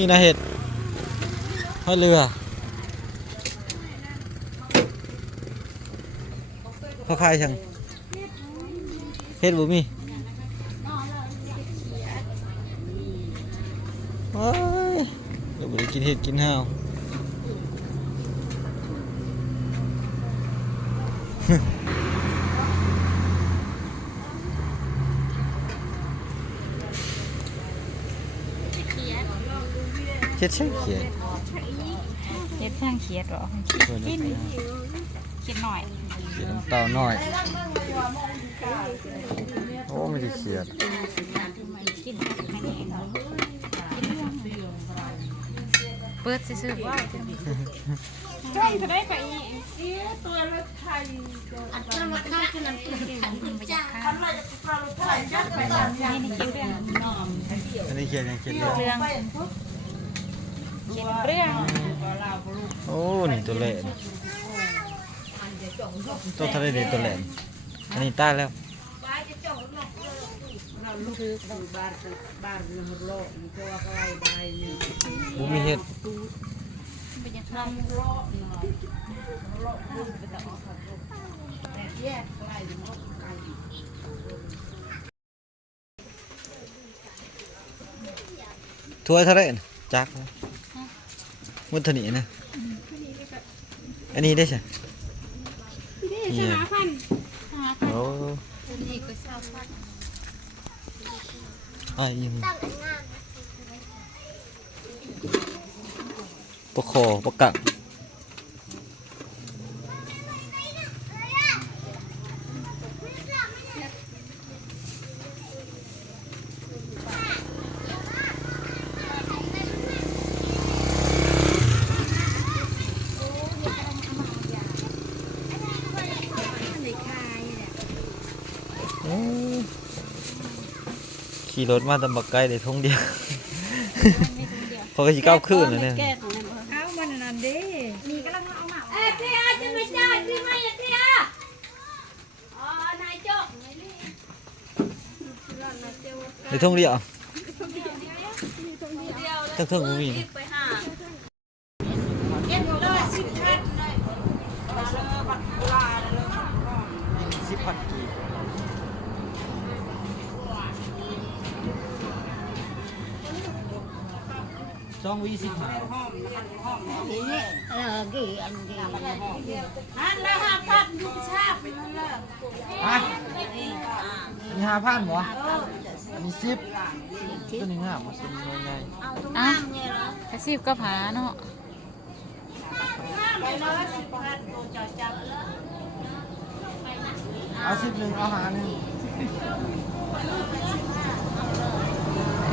มีนะเห็ดห้อยเรือเขาขายช่างเห็ดบุมีโอ้ยเดี๋ยวไปกินเห็ดกินห้าวเห็ดใช่เขียด เฮ็ดเพื่อนเขียดหรอกินเขียดหน่อย เขียดน้ำเต้าน้อยโอ้ไม่ได้เขียด กินให้เองเปิดซื่อๆว่าช่องจะได้ไปตัวรถไทยอันนั้นรถไทยคือน้ำจิ้มไปจากข้าวนี่เขียดเรื่องน้อม อันนี้เขียดยังเขียดเรือ เรื่องเรื่อง โอ้นี่ตัวเล่นตัวทะเลเด็ดตัวเล่นอันนี้ตายแล้วบุมีเห็ดถ้วยทะเลจักมุดถนีนะอันนี้ได้ใช่นี่โอ้ไอ้ยังปะคอปะกังขี่รถมาตำบักไก่ได้ทงเดียวเขาก็จะก้าวขึ้นเลยเนี่ยเอามันนั่นดิมีกำลังเอามาเทียจะไม่จ่ายที่ไม่เทียอ๋อนายจกได้ทงเดียวจักทงก็มี10,000 กีบ220 หาอันละ5,000ลูกชาบไปนั่นแหละมี5,000บ่มี10ตัวนี้งามมันเป็นน้อยใหญ่อ้าวกระซิบก็ผาเนาะเอา10นึงเอาหานึง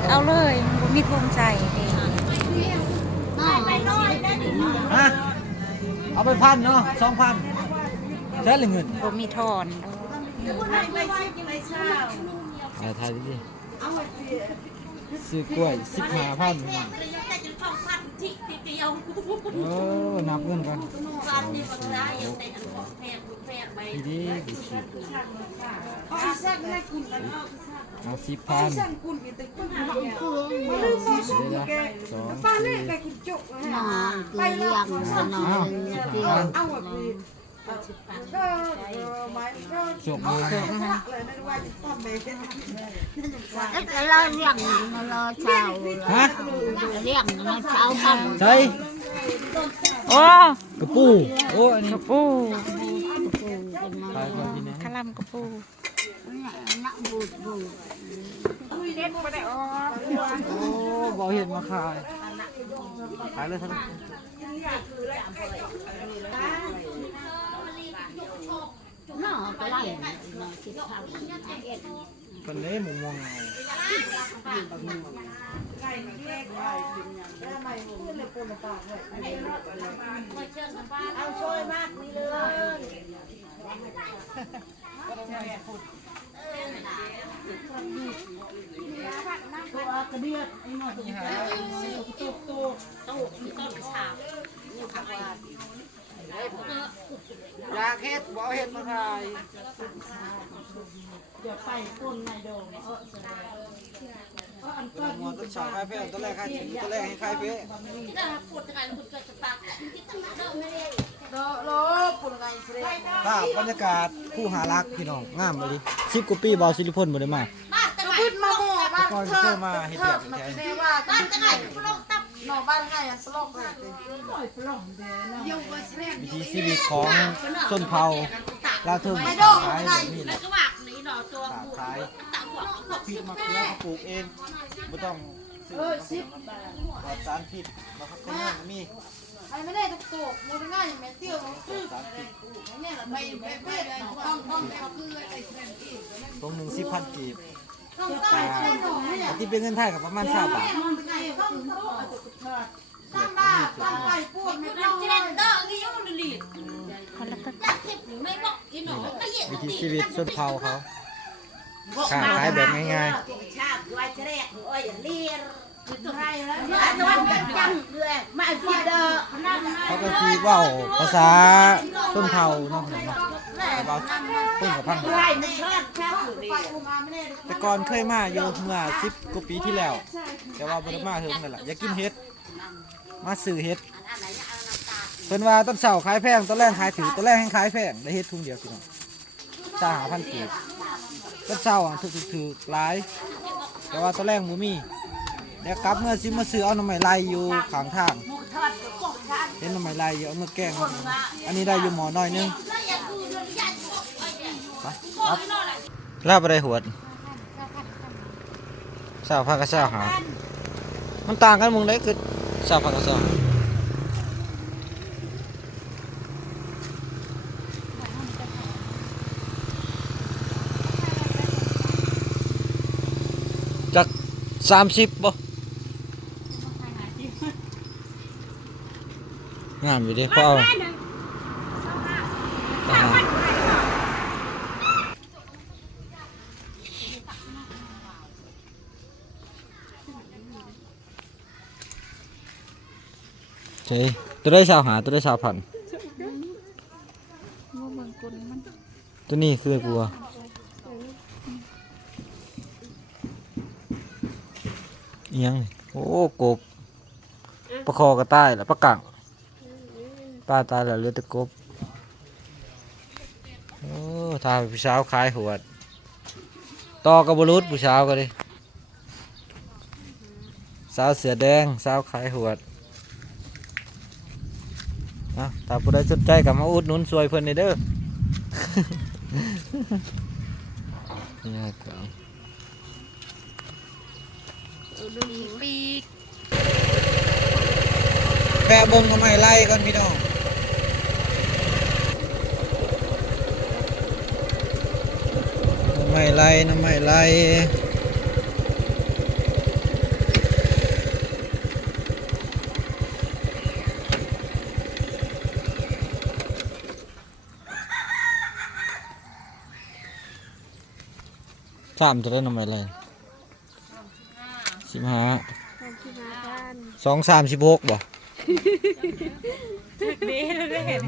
เอาเลยมันมีทงใจเองฮะเอาไป1,000เนาะ2,000ใช้หรือเงินผมมีทอนถ่ายดิซื้อกล้วย15,000โอ้นับเงินก่อนดีเอา10,000ไปเลี้ยงจบเลยเราเลี้ยงเราเช้าเลี้ยงเราเช้ากัน ใช่ โอ้ กระปูโอ้อันนี้ กระปู ขายของที่ไหน คาลัมกระปูนักบูดบูด เด็ดมาได้อ๋อโอ้บ่เห็นมาขายเลยท่านน่าก็ไล่คิดทำคนนี้มุมมองเอาช่วยมากนี่เลยตัวกระเดียดไอ้หน่อยนี่ฮะตู้ต้นฉาบนี่ผักหวานอยากเห็ดบ่เห็ดมาขายเดี๋ยวไปก้นในโดม ต้นเสาคายแพงต้นแรกคายถิ่นต้นแรกให้คายเป๊ะภาพบรรยากาศผู้หารักพี่น้องงามเลย10 กว่าปีเบาสิริพลบ่ได้มา ขึ้นมาหมู่บ้าน ก่อน เธ เค อย มาเฮ็ด เธ แบ อบ แท้ เรียกว่าบ้านจะไงปลอกตับหน่อบ้านไงปลอกเลย วิถีชีวิตของชนเผ่าลาวเทิง ไม่ ค้า โดน ขาย ไง แบบนี้แหละ ก็ว่านี่หน่อตัว ค้าขายพริกมะเขือปลูกเองบ่ต้องซื้อปลอดสารพิษนะครับก็ยังมี ไอ้ไม่ได้ตุกตุกมันง่ายอย่างแม่เตี้ยวมันคือ สารพิษ เนี่ยแหละไม่เป็ดต้องเขาคือไอ้เส้นอีก ตรงหนึง10,000 กีบ ต้องได้หน่อไม่อยาก ที่เป็นเงินไทยก็ประมาณ20 บาท ตั้งบ้าตั้งไปปวดไม่ต้องเลย วิถีชีวิตชนเผ่าเขาค้าขายแบบง่าย ชาติไว้จะแรกโอ้ยเลียนไรแล้วเนี่ยจังเลยมาจีเดอ ๆเขาก็สิเว้าภาษาชนเผ่าเนาะเว้าเพิ่นกับพัง ไรมันชอบแค่ไปมาไม่ได้ แต่ก่อนเคยมาอยู่เมื่อ10 กว่าปีที่แล้ว แต่ว่าบ่ได้มาเฮิงนั่นแหละอยากกินเห็ดมาซื้อเห็ดเพิ่นว่าต้นเสาขายแพงต้นแรกขายถือต้นแรกให้ขายแพงได้เห็ดทุ่งเดียวพี่น้อง5,000 กีบต้นเสาถือหลายแต่ว่าต้นแรกบ่มีเดี๋ยวกลับเมื่อสิมาซื้อเอาหน่อไม้ไล่อยู่ข้างทางเห็นหน่อไม้ไล่อยู่เอามาแกงอันนี้ได้อยู่หมอน้อยนึงไปครับลาบอะไรหวดสาวพากระสาวหามันต่างกันมึงได้คือสาวพากระสาวจาก30บ่งามอยู่ดิพ่อเจ๊ตัวได้สาวหาตัวได้สาวพันตัวนี้คือกลัวอิหยังนี่โอ้กบปลาคอกระต่ายแล้วปลากังปลาตายแล้วเหลือแต่กบโอ้ทาผู้สาวขายหวดต่อกับบรุษผู้สาวก็ดิสาวเสือแดงสาวขายหวดถ้าผู้ใดสนใจก็มาอุดหนุนช่วยเพิ่นเด้อ นี่ก็ปีก แปะบงก็ไม่ไล่ก่อนพี่น้องไม่ไล่น้ำไม่ไล่สามจะได้น้ำไม่ไล่15 2 3 16บ่ เด้แล้วได้เห็น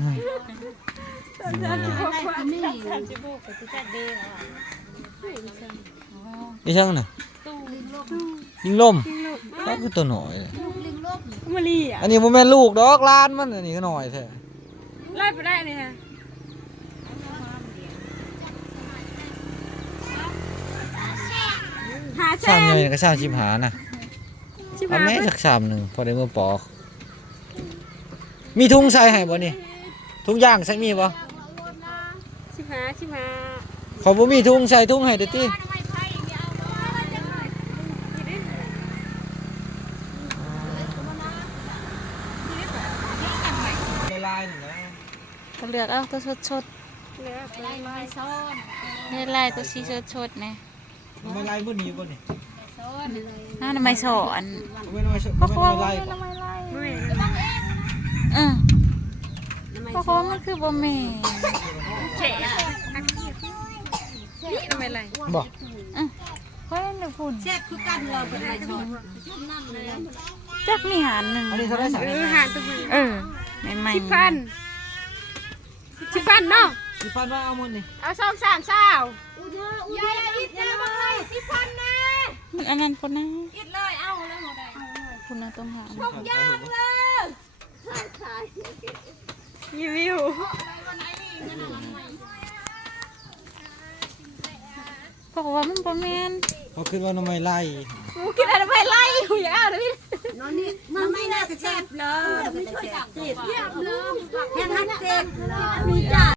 นี่ช่างน่ะยิงลมก็คือตัวหน่อย มาลีอ่ะ อันนี้บ่แม่นลูกดอกล้านมันอันนี้ก็หน่อยแท้ ไล่ไปได้เลยฮะหาแซ ซ้ำ ม ใหญ่ก็35นะเอาแม่สัก3นึงพอได้มือปอกมีถุงใส่ให้บ่นี่ถุงย่างใส่มีบ่ ชิมา เขาบ่มีถุงใส่ถุงให้เด้อติลายๆนี่นะ ก็เลือกเอาตัวชด เลือกลายซ้อน ๆนี่ลายตัวสีชดๆนะ ไม่ลายบ่หนีบ่นี่ ซ้อน น้าทำไมสอน ไม่ลายไม่ลายบ่ เพราะว่ามันคือบ่แม่เฉะนี่ทำไมไร บ่ เพราะนั่นเดี๋ยวพุ่น แช่คือกันเราเป็นลายซ้อน จักมีหารหนึ่ง อันนี้เท่าไหร่สั่ง หารตัวใหม่10,000เนาะ 10,000ว่าเอาหมดนี่ เอา2 3 20ยายอิดยายมาให้10,000นะ มันอันนั้นคนนะ คิดเลยเอาแล้วหมดได้ คุณนะต้องหา ยากเลยขาย รีวิวบอกว่ามันบ่แม่น เขาคิดว่าหน้ำไม้ไล่ กูกินอะไรไม่ไล่กูอย่าเอาเลย นอนนี่มันไม่น่าจะแซ่บเลยไม่ช่วยจับเจ็บเลยแค่นั้นเจ็บ